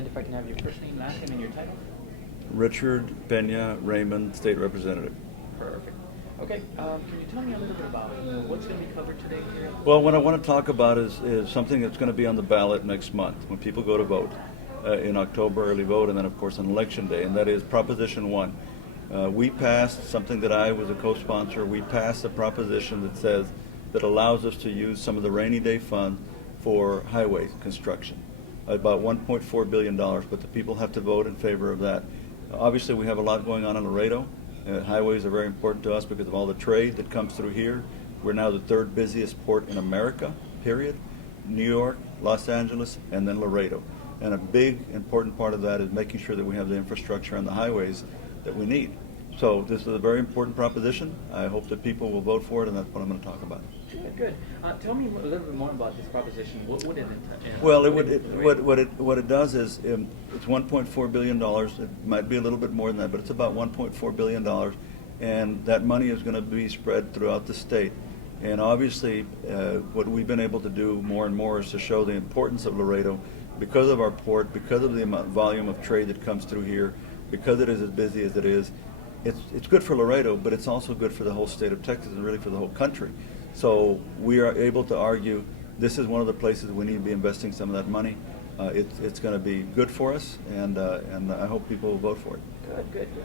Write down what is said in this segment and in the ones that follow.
And if I can have your first name, last name, and your title. Richard Pena Raymond, State Representative. Perfect. Okay, can you tell me a little bit about what's going to be covered today here? Well, what I want to talk about is something that's going to be on the ballot next month when people go to vote in October, early vote, and then of course on Election Day, and that is Proposition 1. We passed something that I was a co-sponsor. We passed a proposition that allows us to use some of the rainy day fund for highway construction, about $1.4 billion, but the people have to vote in favor of that. Obviously, we have a lot going on in Laredo. Highways are very important to us because of all the trade that comes through here. We're now the third busiest port in America, period. New York, Los Angeles, and then Laredo. And a big, important part of that is making sure that we have the infrastructure on the highways that we need. So this is a very important proposition. I hope that people will vote for it, and that's what I'm going to talk about. Good, good. Tell me a little bit more about this proposition. What would it entail? Well, what it does is it's $1.4 billion. It might be a little bit more than that, but it's about $1.4 billion, and that money is going to be spread throughout the state. And obviously, what we've been able to do more and more is to show the importance of Laredo because of our port, because of the volume of trade that comes through here, because it is as busy as it is. It's good for Laredo, but it's also good for the whole state of Texas and really for the whole country. So we are able to argue this is one of the places we need to be investing some of that money. It's going to be good for us, and I hope people will vote for it. Good, good, good.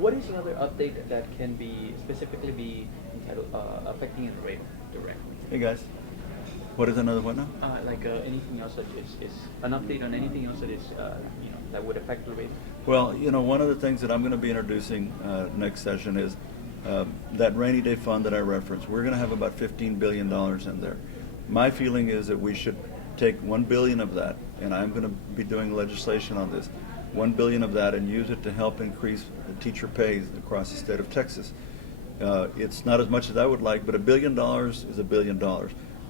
What is another update that can be specifically be entitled affecting Laredo directly? Hey guys, what is another what now? Like anything else that is an update on anything else that is that would affect Laredo? Well, one of the things that I'm going to be introducing next session is that rainy day fund that I referenced. We're going to have about $15 billion in there. My feeling is that we should take $1 billion of that, and I'm going to be doing legislation on this, $1 billion of that, and use it to help increase the teacher pays across the state of Texas. It's not as much as I would like, but $1 billion is $1 billion.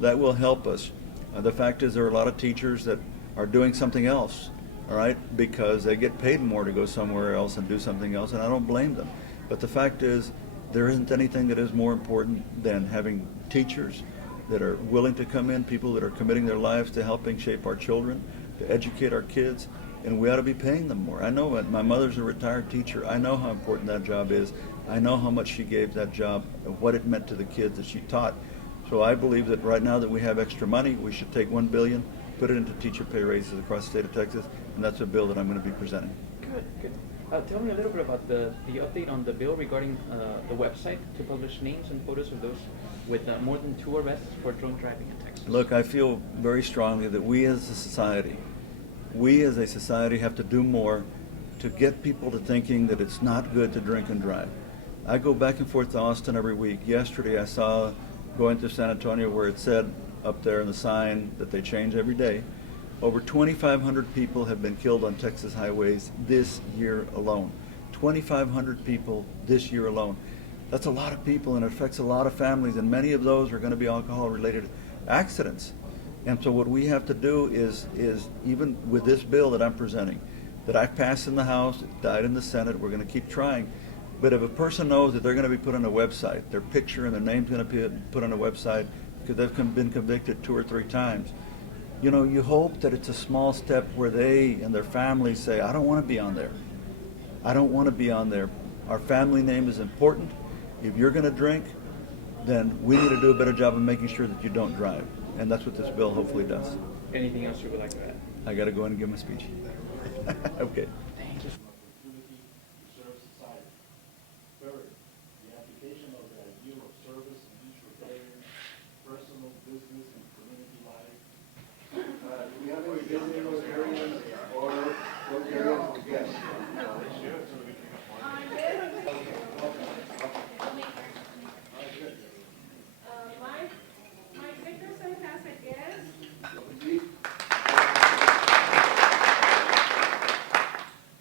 That will help us. The fact is there are a lot of teachers that are doing something else, all right, because they get paid more to go somewhere else and do something else, and I don't blame them. But the fact is there isn't anything that is more important than having teachers that are willing to come in, people that are committing their lives to helping shape our children, to educate our kids, and we ought to be paying them more. I know that my mother's a retired teacher. I know how important that job is. I know how much she gave that job and what it meant to the kids that she taught. So I believe that right now that we have extra money, we should take $1 billion, put it into teacher pay raises across the state of Texas, and that's a bill that I'm going to be presenting. Good, good. Tell me a little bit about the update on the bill regarding the website to publish names and photos of those with more than 2 arrests for drunk driving in Texas. Look, I feel very strongly that we as a society have to do more to get people to thinking that it's not good to drink and drive. I go back and forth to Austin every week. Yesterday I saw going to San Antonio where it said up there in the sign that they change every day, over 2,500 people have been killed on Texas highways this year alone. 2,500 people this year alone. That's a lot of people, and it affects a lot of families, and many of those are going to be alcohol-related accidents. And so what we have to do is even with this bill that I'm presenting, that I've passed in the House, it died in the Senate, we're going to keep trying. But if a person knows that they're going to be put on a website, their picture and their name's going to be put on a website because they've been convicted 2 or 3 times, you hope that it's a small step where they and their families say, I don't want to be on there. I don't want to be on there. Our family name is important. If you're going to drink, then we need to do a better job of making sure that you don't drive. And that's what this bill hopefully does. Anything else you would like to add? I got to go in and give my speech. Okay. Thank you. Personal, business, and community life. Do we have any visiting Rotarians or Rotarians or guests? Mike Dickerson has a guest.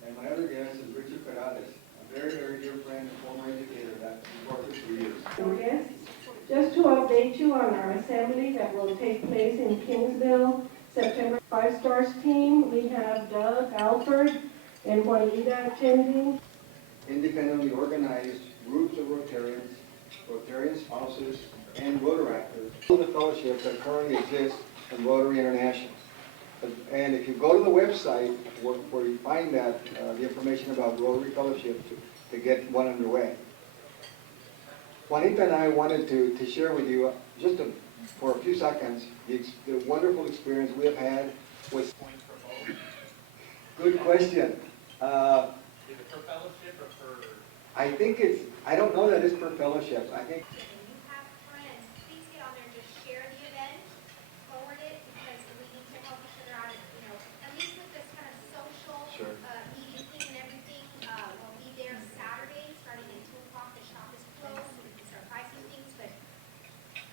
And my other guest is Richard Raymonds, a very, very dear friend and former educator that we worked with for years. Yes. Just to update you on our assembly that will take place in Kingsville, September. 5 Stars team, we have Doug, Alfred, and Juanita attending. Independently organized groups of Rotarians, Rotarian spouses, and Rotaractors. All the fellowships that currently exist in Rotary International. And if you go to the website where you find that, the information about Rotary Fellowship to get one underway. Juanita and I wanted to share with you, just for a few seconds, the wonderful experience we have had with. Good question. Is it per fellowship or per? I think I don't know that it's per fellowship. I think. If you have friends, please get on there and just share the event, forward it, because we need to help each other out, at least with this kind of social, Sure. meeting thing and everything. We'll be there Saturday, starting at 2 o'clock, the shop is closed, so we can start pricing things, but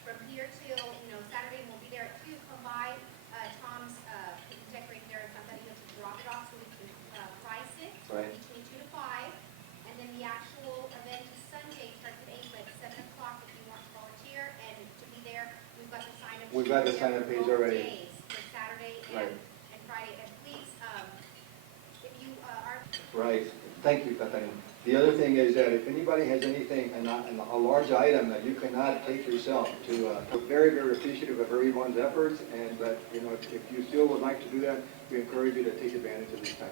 from here till, Saturday, we'll be there at 2, come by, Tom's, he can decorate there, and somebody to drop it off so we can, price it. Right. Between 2 to 5. And then the actual event is Sunday, starts at 8, but 7 o'clock if you want to volunteer and to be there. We've got the sign-up. We've got the sign-up page already. Days, for Saturday Right. and Friday. And please, if you are. Right. Thank you, Katarina. The other thing is that if anybody has anything, a large item that you cannot take yourself we're very, very appreciative of everyone's efforts, and that, if you still would like to do that, we encourage you to take advantage of this time.